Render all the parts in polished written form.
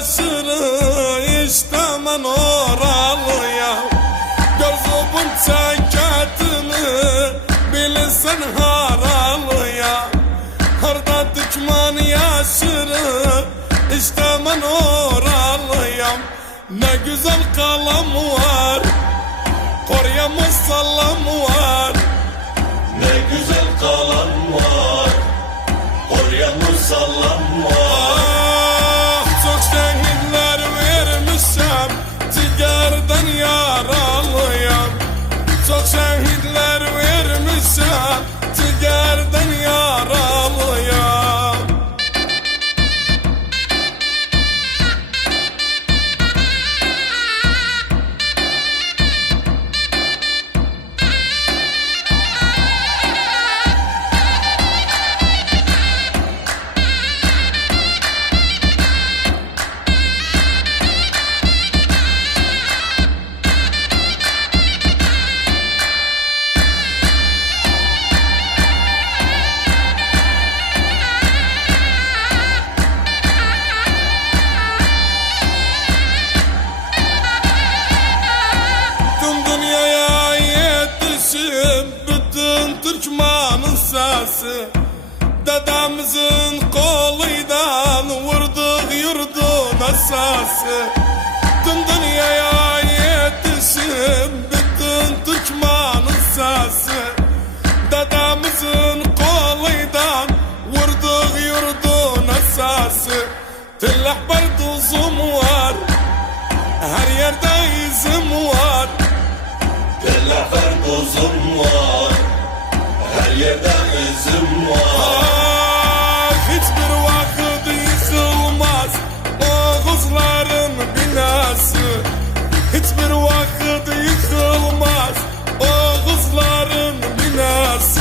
yaşırı işte ben oralıyam. Gözümün çeketini bilirsen haralıyam. Harda düşman yaşırı işte ben oralıyam. Ne güzel kalam var, Konya musallam var. Ne güzel kalan var, Konya musallam var. Ah, çok şehitler vermişim, ciğerden yaralıyam. Çok şehitler vermişim, ciğerden yaralıyam. Bütün Türkmanın sesi, dedemizin koluydan vurduk yurdun esası. Tüm dünyaya yetişim bütün Türkmanın sesi, dedemizin koluydan vurduk yurdun esası. Tillahbar tuzum var, her yerde izim var. Tillahbar tuzum var, her yerde izim var. Ah, hiçbir vakit yıkılmaz Oğuzların binası. Hiçbir vakit yıkılmaz Oğuzların binası.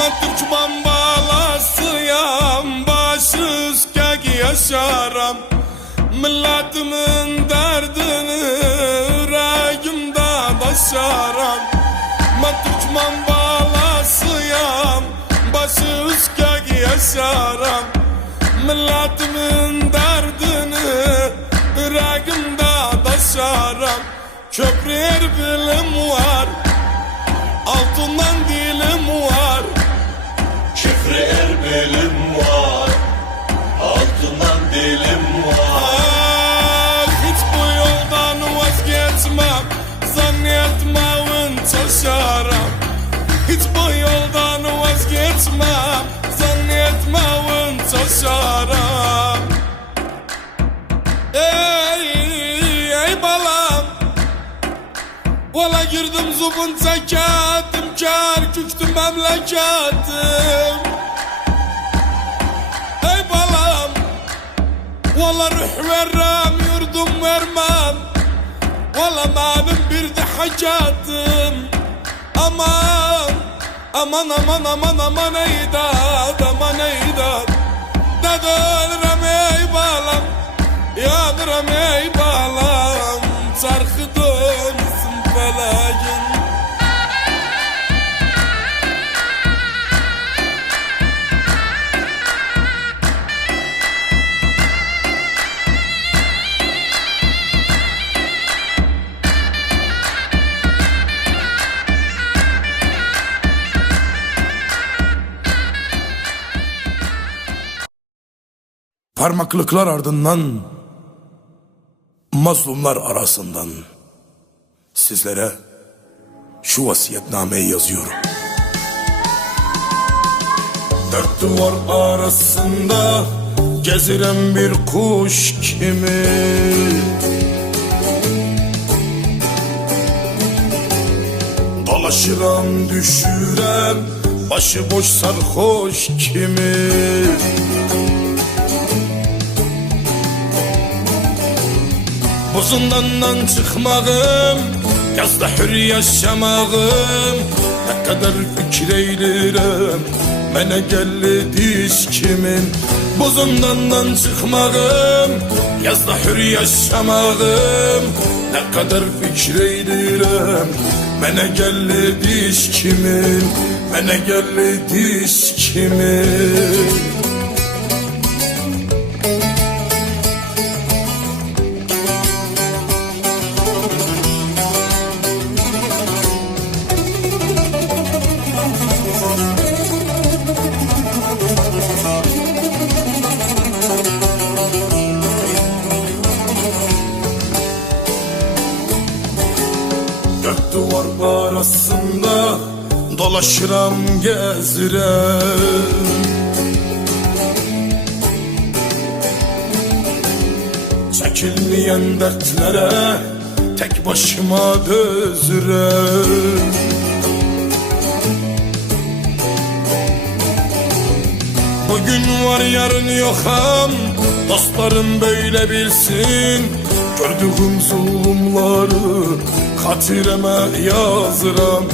Ben Türkmen balasıyam, başı üskek yaşaram. Milletimin derdini yüreğimde taşaram. Ben Türkmen balasıyam, başı üskek yaşaram. Milletimin derdini yüreğimde taşaram. Köprü bilim var, altından dilim var. Küfrü erbilim var, altından dilim var. Ah, hiç bu yoldan vazgeçmem, zannetmeyin çalışarım. Hiç bu yoldan vazgeçmem, zannetmeyin çalışarım. Ey balam, valla girdim zubun zekatim, kar küktüm memleketim. Ey balam, valla ruh verem, yurdum vermem. Valla benim bir de hacatim. Aman, aman aman aman aman eydat, aman eydat. Dedelerim ey balam, yadırım ey balam. Çarkı dönsün felagin. Parmaklıklar ardından, mazlumlar arasından sizlere şu vasiyetnameyi yazıyorum. Dört duvar arasında geziren bir kuş kimi, Dolaşıram düşürəm başıboş sarhoş kimi. Bu zindandan çıkmağım, yazda hür yaşamağım, ne kadar fikir eylirəm, mənə gəlli diş kimin. Bu zindandan çıkmağım, yazda hür yaşamağım, ne kadar fikir eylirəm, mənə gəlli diş kimin, mənə gəlli diş kimin. Dört duvar arasında dolaşıram gezirem. Çekilmeyen dertlere tek başıma dözürem. Bugün var yarın yokum, dostlarım böyle bilsin. Gördüğüm zulümleri hatireme yazıram.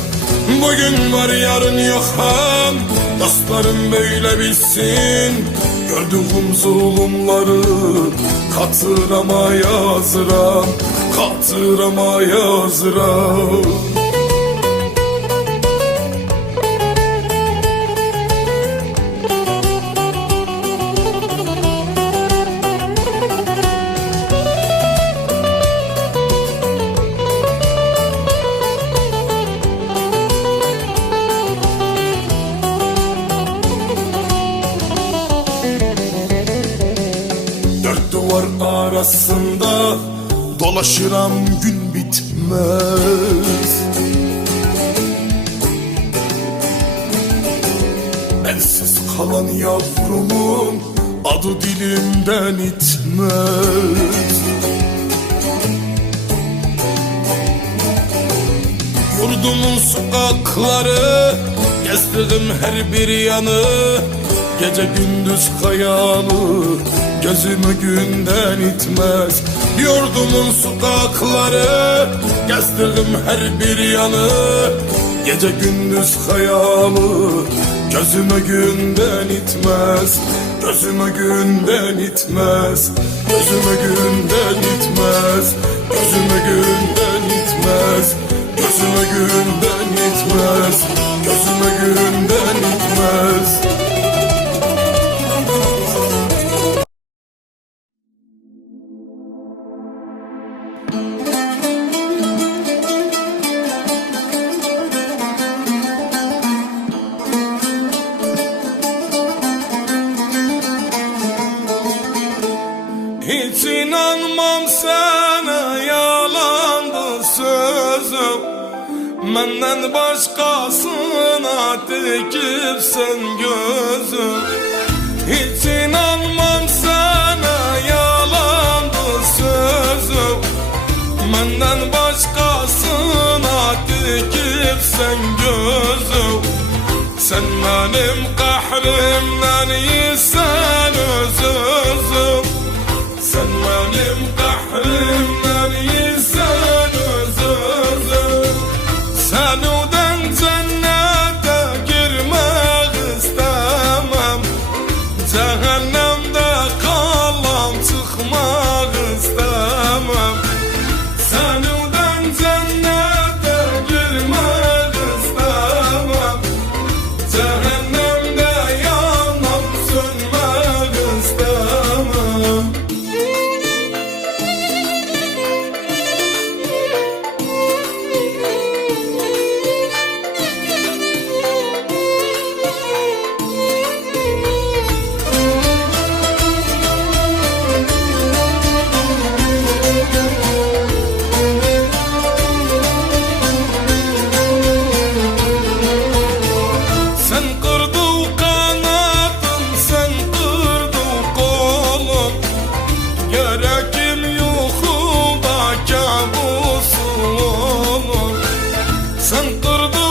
Bugün var yarın yokum, dostlarım böyle bilsin. Gördüğüm zulümleri hatırama yazıram, hatırama yazıram. Dört duvar arasında dolaşıram gün bitmez. Bensiz kalan yavrumun adı dilimden itmez. Yurdumun sokakları, gezdiğim her bir yanı, gece gündüz hayalı, gözümü günden itmez. Yurdumun sokakları, gezdiğim her bir yanı, gece gündüz hayalı, gözümü günden itmez. Gözümü günden itmez. Gözümü günden itmez. Gözümü günden itmez. Gözümü günden itmez. Gözümü günden itmez. Hiç inanmam sana, yalandı sözüm. Menden başkasına dikipsen gözüm. Hiç inanmam sana, yalandı sözüm. Menden başkasına dikipsen gözüm. Sen benim kahrimden yesen özüm. Sen benim kahrimden yesen özüm. Sen öden cennete girmek istemem. Cehennemde kalam çıkmak istemem. Sen öden cennete girmek istemem. Cehennemde yanıp sönmek istemem. Sen kırdın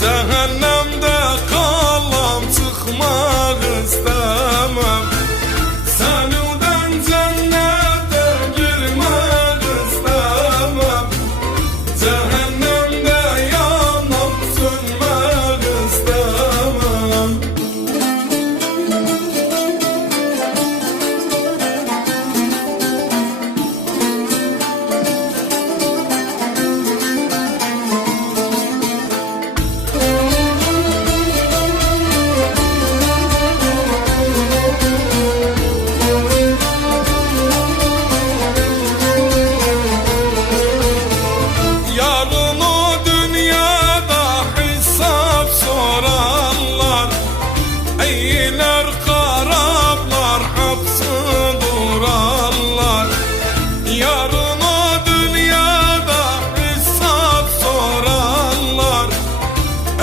Cehennemde kalam çıkmak istemem. Senuden cennete girmek istemem. Cehennemde yanıp sönmek istemem. Yarın o dünyada hesap sorarlar. Eyler karablar hapsi durarlar. Yarın o dünyada hesap sorarlar.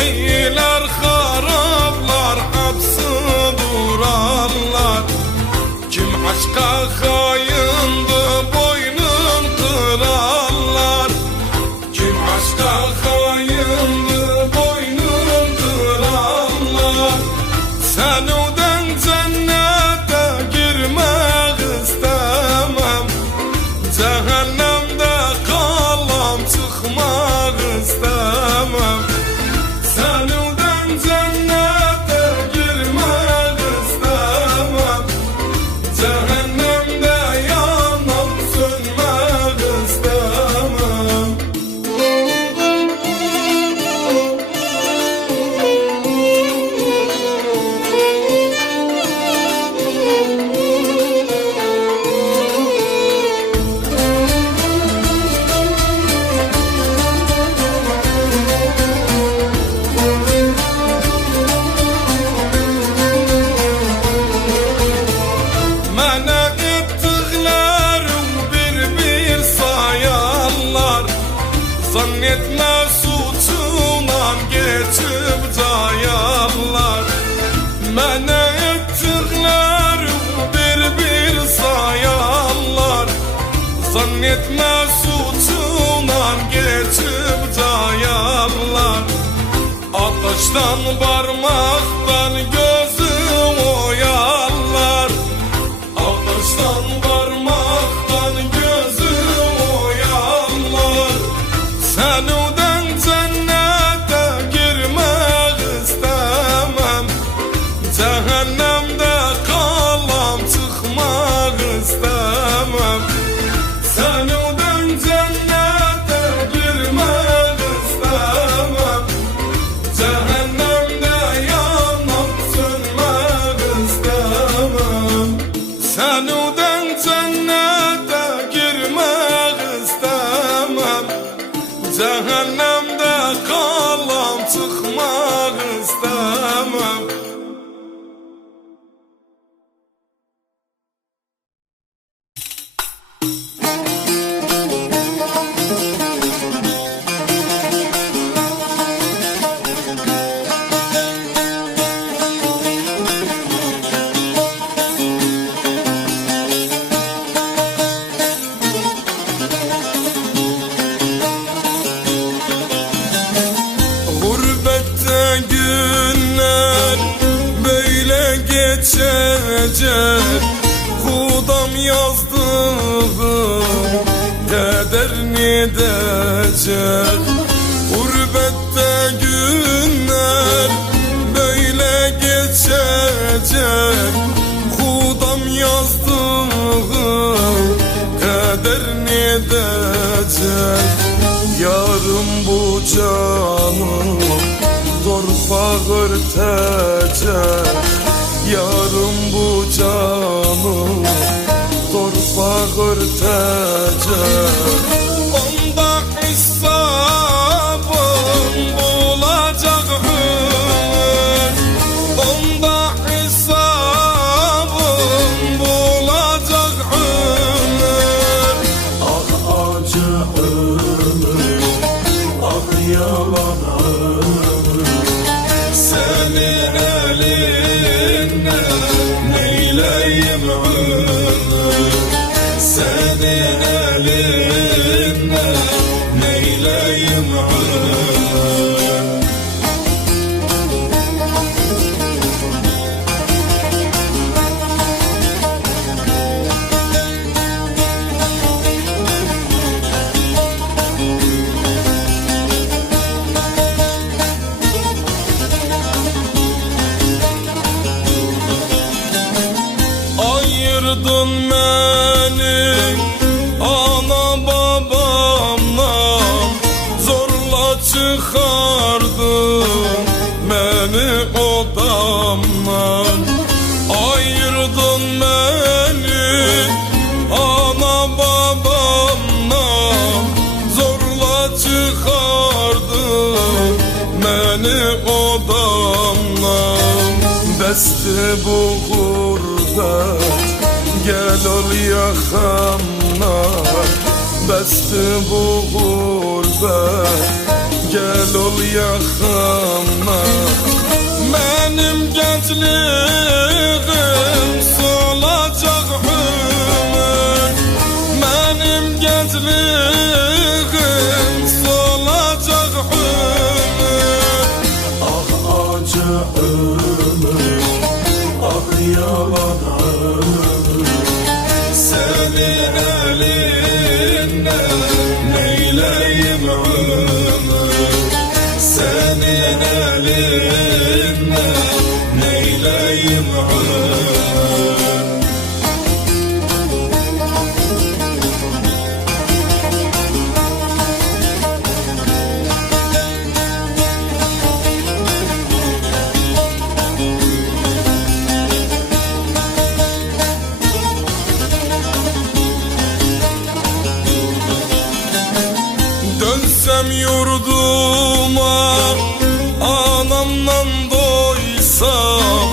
Eyler karablar hapsi durarlar. Kim aşka hayındı boynun kırarlar. Kim aşka hayındı boynun kırarlar. Senuden cennete girmek istemem. Cehennemde kalam çıkmak istemem. Senuden cennete girmek istemem. Cehennemde yanıp sönmek istemem. Mənə ettiklerim bir sayarlar. Zannetme suçundan geçip cayarlar. Mənə ettiklerim bir sayarlar. Zannetme suçundan geçip cayarlar. Ateşten parmaktan gözüm oyarlar. Ateşten parmaktan gözüm oyarlar. Senuden cennete girmek istemem. Cehennemde kalam çıkmak istemem. Senuden cennete girmek istemem. Cehennemde yanıp sönmek istemem. Senuden cennete girmek istemem. Cehennemde kalam çıkmak istemem. Gurbette günler böyle geçecek. Kudam yazdığım kaderini edecek. Gurbette günler böyle geçecek. Kudam yazdığım kaderini edecek. Yarın bu canım torpaq örtecek. Yarın bu canım torpaq örtecek. Onda hesabım bulacak ömür. Onda hesabım bulacak ömür. Ah acı ömür, ah yalan ömür. Senin elinden neyleyim ömür. Senin elinden Ayırdın beni ana babamdan, zorla çıkardın beni odamdan. Ayırdın beni ana babamdan, zorla çıkardın beni odamdan. Besti bu gurbet, gel ol yakamdan. Besti bu gurbet, gel ol yakamdan. Benim gençliğim solacak ömür, benim gençliğim solacak ömür. Ah acı ömür, ah yalan ömür. Senin elinden neyleyim ömür, senin elinden neyleyim ömür. Dönsem yurduma, anamdan doysam,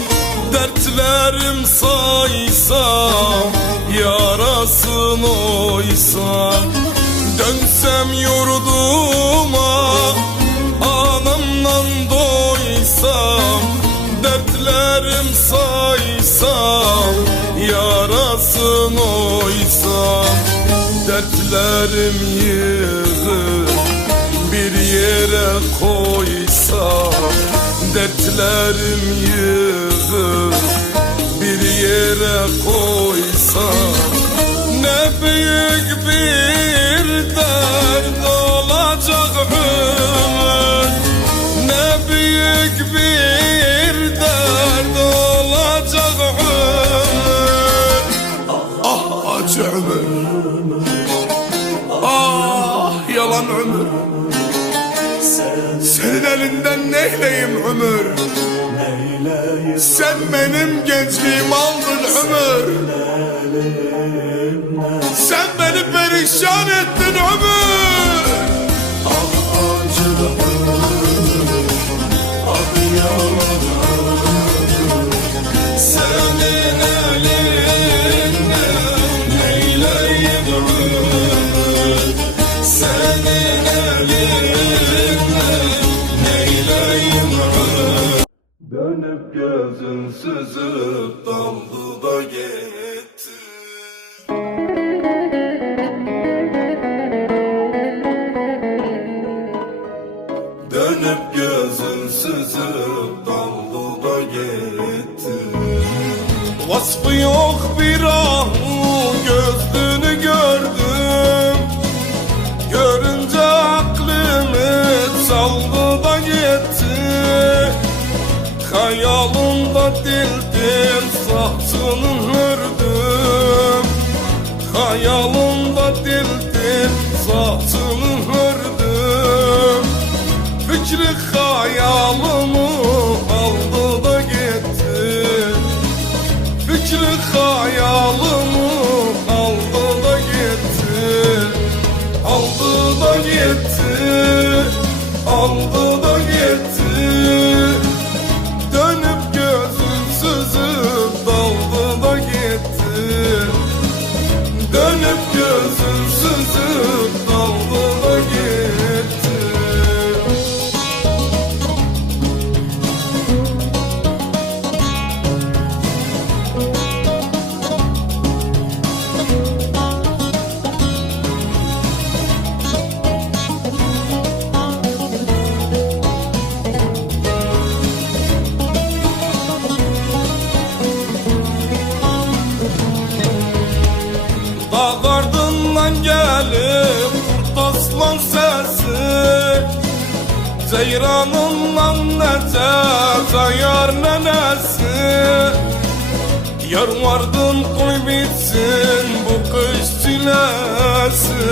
dertlerim saysam, yarasın oysam. Dönsem yurduma, anamdan doysam, dertlerim saysam, yarasın oysam. Dertlerim yığıp bir yere koysam, dertlerim yığıp bir yere koysam, ne büyük bir dert olacak ömür, ne büyük bir dert olacak ömür. Ah acı ömür, ah yalan ömür. Senin elinden neyleyim ömür, sen benim gençliğimi aldın ömür, sen beni perişan ettin ömür. Ah acı ömür, ah yalan ömür. Senin elinden neyleyim ömür, senin elinden neyleyim ömür. Dönüp gözün süzüp daldı da gitti. Dönüp gözün süzüp daldı da gitti. Vasfı yok bir an gözlüğünü gördüm, görünce aklımı çaldı da gitti. Hayalımda dildim saçını hürdüm, hayalımda dildim saçını hürdüm. Fikri hayalımı aldı da gitti, fikri hayalımı aldı da gitti, aldı da gitti, aldı da gitti. Dönüp gözün süzüp daldı da gitti, dönüp gözün süzüp daldı da gitti. Dağ ardından gelip kurt aslan sesi, ceyranından nece cayar nenesi. Yar vardın koy bitsin bu kış çilesi.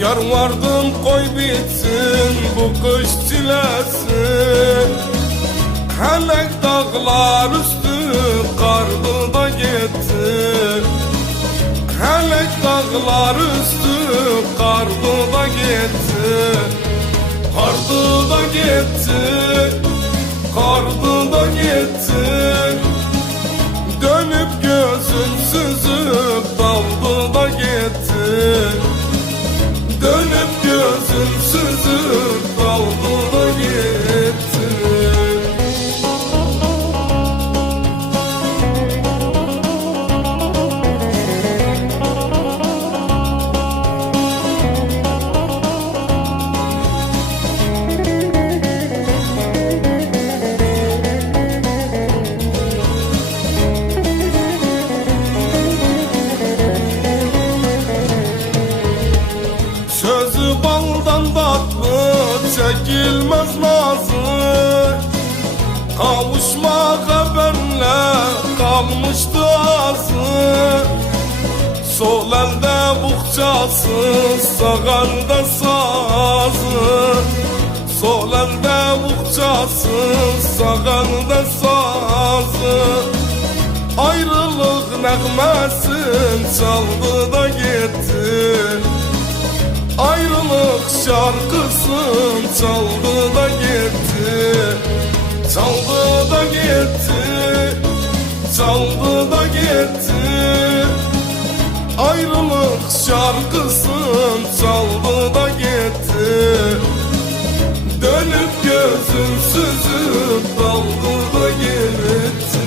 Yar vardın koy bitsin bu kış çilesi. Helek dağlar üstü kardı da gitti. Helek dağlar üstü kardı da gitti. Kardı da gitti. Kardı da gitti. Dönüp gözün süzüp daldı da gitti. Dönüp gözün süzüp daldı da gitti. Sözü baldan tatlı çekilmez nazı. Kavuşmaya benle kalmıştı azı. Sol elde buhçası, sağ elde sazı. Sol elde buhçası, sağ elde sazı. Ayrılık nəğməsin çaldı da gitti. Ayrılık şarkısın çaldı da gitti. Çaldı da gitti. Çaldı da gitti. Ayrılık şarkısın çaldı da gitti. Dönüp gözün süzüp daldı da gitti.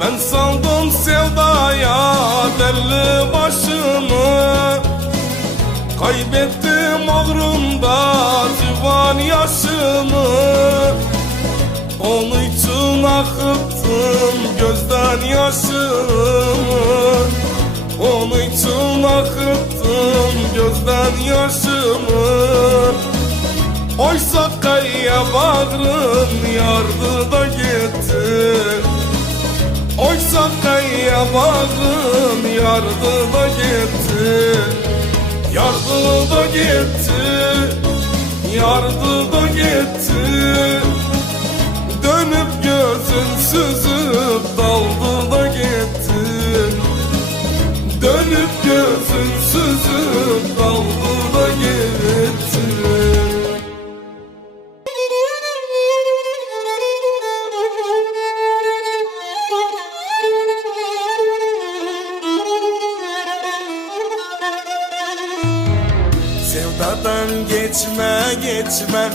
Ben saldım sevdaya derli başımı. Kaybettim uğrunda civan yaşımı. Onun için akıttım gözden yaşımı. Onun için akıttım gözden yaşımı. Oysa kayya bağrım yardı da gitti. Oysa kayya bağrım yardı da gitti. Yardı da gitti. Yardı da gitti. Dönüp gözün süzüp daldı da gitti. Dönüp gözün süzüp daldı da gitti. Sevdadan geçme geçme,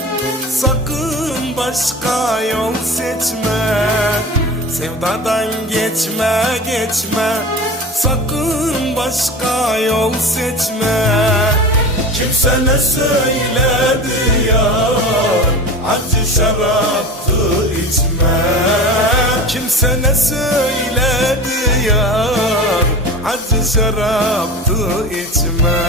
sakın başka yol seçme. Sevdadan geçme geçme, sakın başka yol seçme. Kimse ne söyledi ya, acı şaraptı içme. Kimse ne söyledi ya, acı şaraptı içme.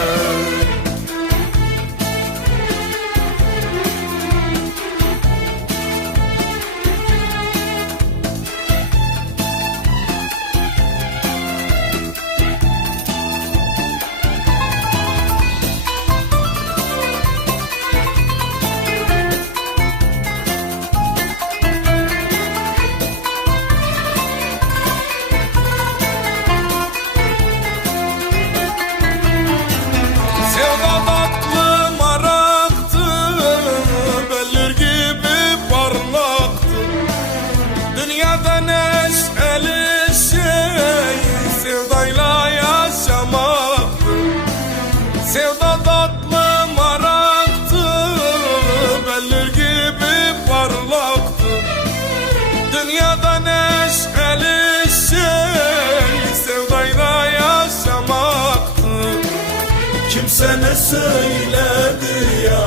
Kimse ne söyledi ya,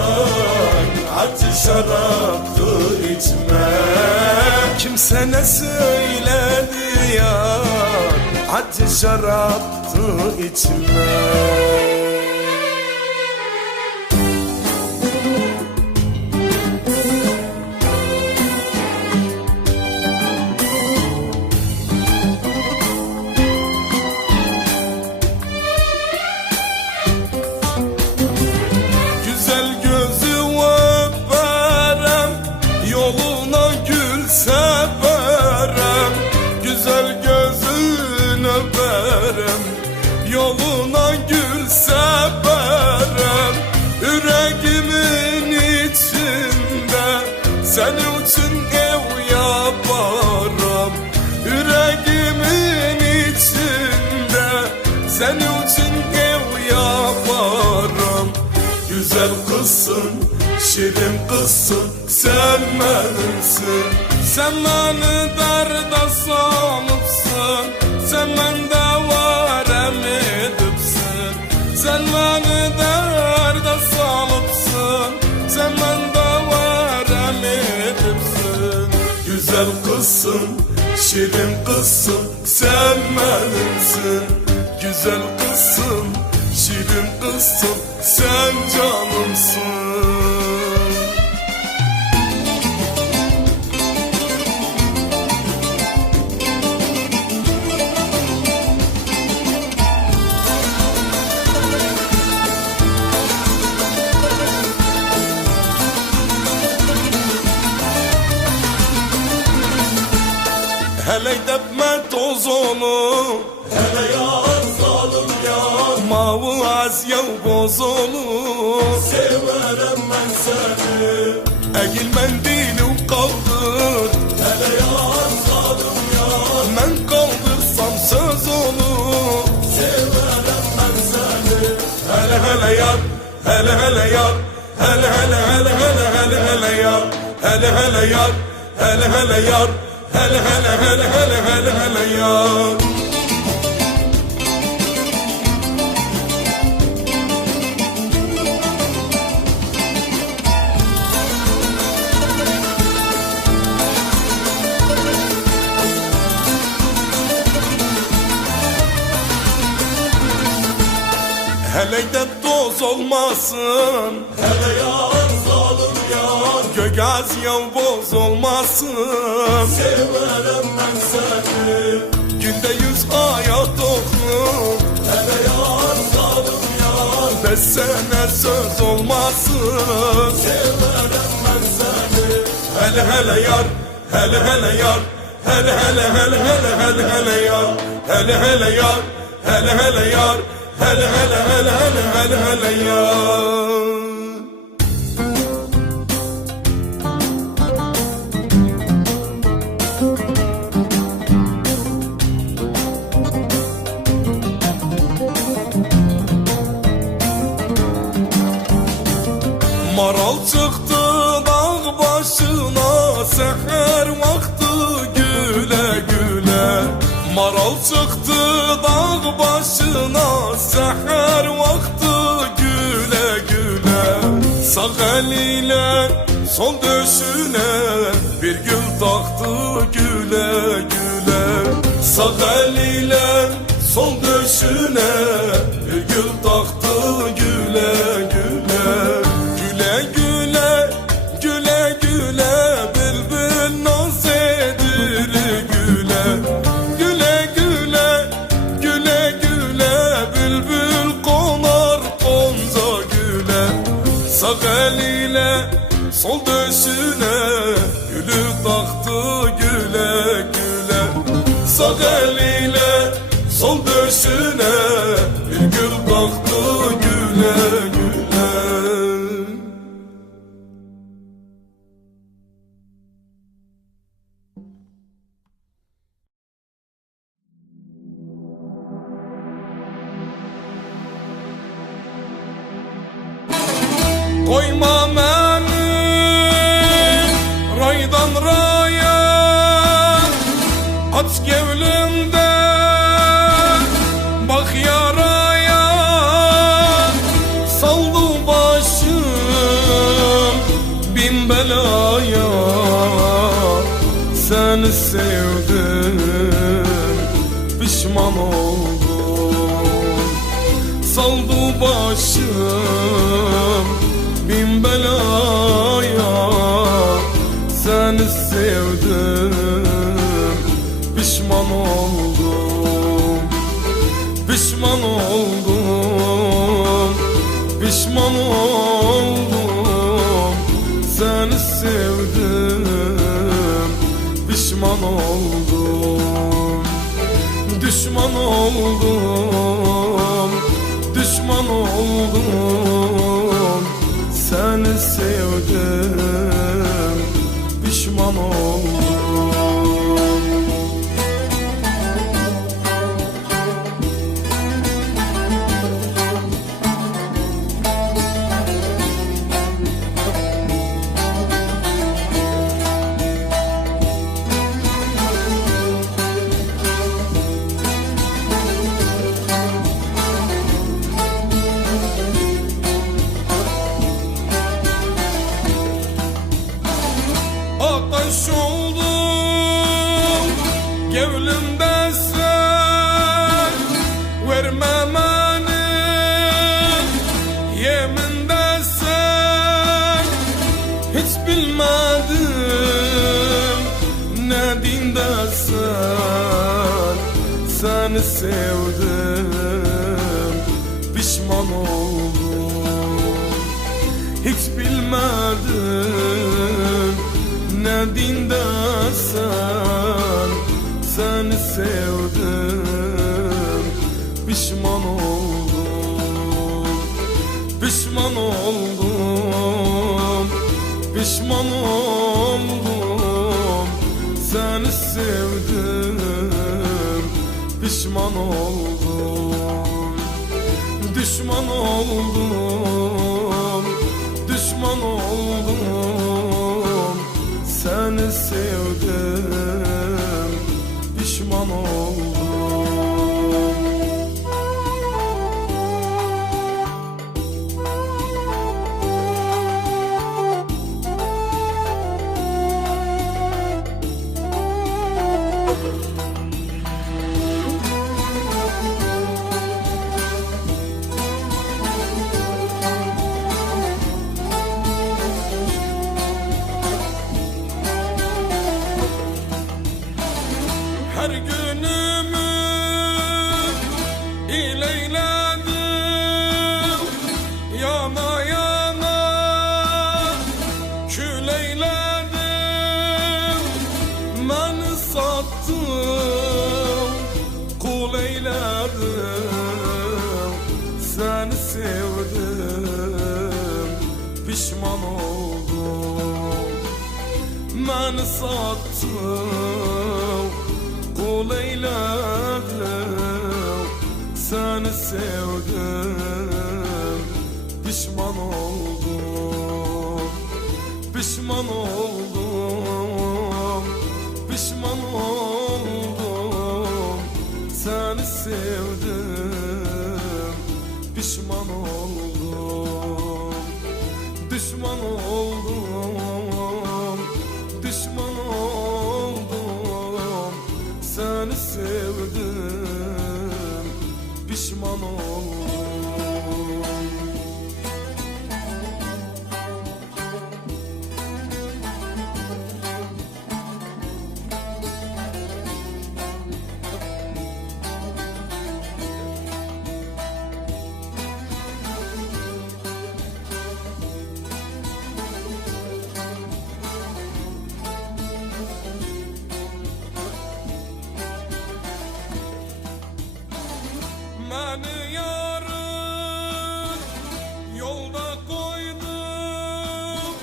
acı şaraptı içme. Kimse ne söyledi ya, acı şaraptı içme. Yoluna gül severim, yüreğimin içinde senin için ev yaparım. Yüreğimin içinde senin için ev yaparım. Güzel kızsın, şirin kızsın, sen benimsin. Sen beni derde salıpsın, sen bende sen beni derde salıpsın, sen bende verem edipsin. Güzel kızsın, şirin kızsın, sen benimsin. Güzel kızsın, şirin kızsın, sen canımsın. Hele depme tozunu, hele yar zalim yar, mavi az yav bozulu. Severim ben seni, egil mendilim kaldır. Hele yar zalim yar, ben kaldırsam söz olur. Severim ben seni, hele hele yar, hele hele yar, hele hele hele hele hele hele yar, hele hele yar, hele hele yar. Hele hele hele hele hele hele yar. Hele de doz olmasın, hele yar zalim yar, gögaz yav boz olmasın. Severim ben seni, günde 100 ayat oku. Hele yar zalim yar, 5 sene söz olmasın. Severim ben seni, hele hele yar, hele hele yar, hele hele hele hele hele hele yar, hele hele yar, hele hele yar. Hele hele hele hele hele hele ya. Maral çıktı dağ başına, seher vakti güle güle. Maral çıktı dağ başına, seher vakti güle güle. Sağ eliyle sol döşüne bir gül taktı güle güle. Sağ eliyle sol döşüne bir gül taktı güle güle. Güle güle, güle güle, bülbül naz edir güle. Güle güle, güle güle, bülbül konar konza güle. Sağ eliyle sol döşüne gülü taktı güle güle. Sağ eliyle sol döşüne bir gül taktı güle güle. Koyma beni raydan raya, aç gevlimde bak yaraya. Seni sevdim, pişman oldum. Saldı başım bin belaya. Seni sevdim, pişman oldum. Pişman oldum, pişman oldum. Seni sevdim, pişman oldum. Düşman oldum, düşman oldum. Seni sevdim, pişman oldum. Ateş oldum gevlimde sen, vermemenin yeminde sen. Hiç bilmedim ne dinde sen. Seni sevdim, pişman oldum. Hiç bilmedim ne dinde sen. Seni sevdim, pişman oldum. Pişman oldum, pişman oldum. Seni sevdim, pişman oldum. Düşman oldum, düşman oldum. Seni sevdim, pişman oldum. Her günümü ileyledim, yana yana kül eyledim. Beni sattım, kul eyledim. Seni sevdim, pişman oldum. Beni sattım, kul eyledim. Seni sevdim, pişman oldum. Pişman oldum, pişman oldum. Seni sevdim, pişman oldum. Düşman oldum, düşman oldum. Seni sevdim, pişman oldum. Beni yarın yolda koydum,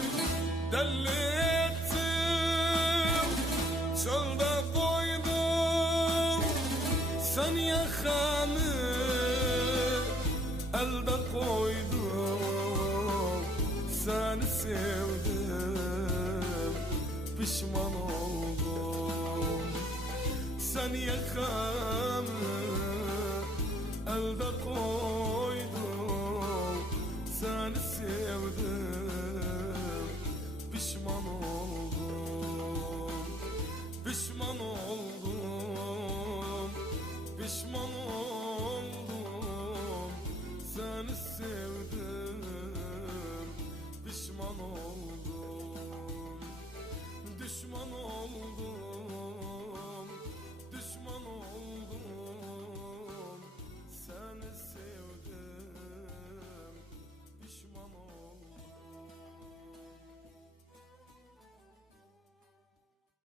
deli ettim, çölde koydum. Sen yakanı elde koydum. Seni sevdim, pişman oldum. Sen yakanı elde koydum. Seni sevdim, pişman oldum. pişman oldum, pişman oldum.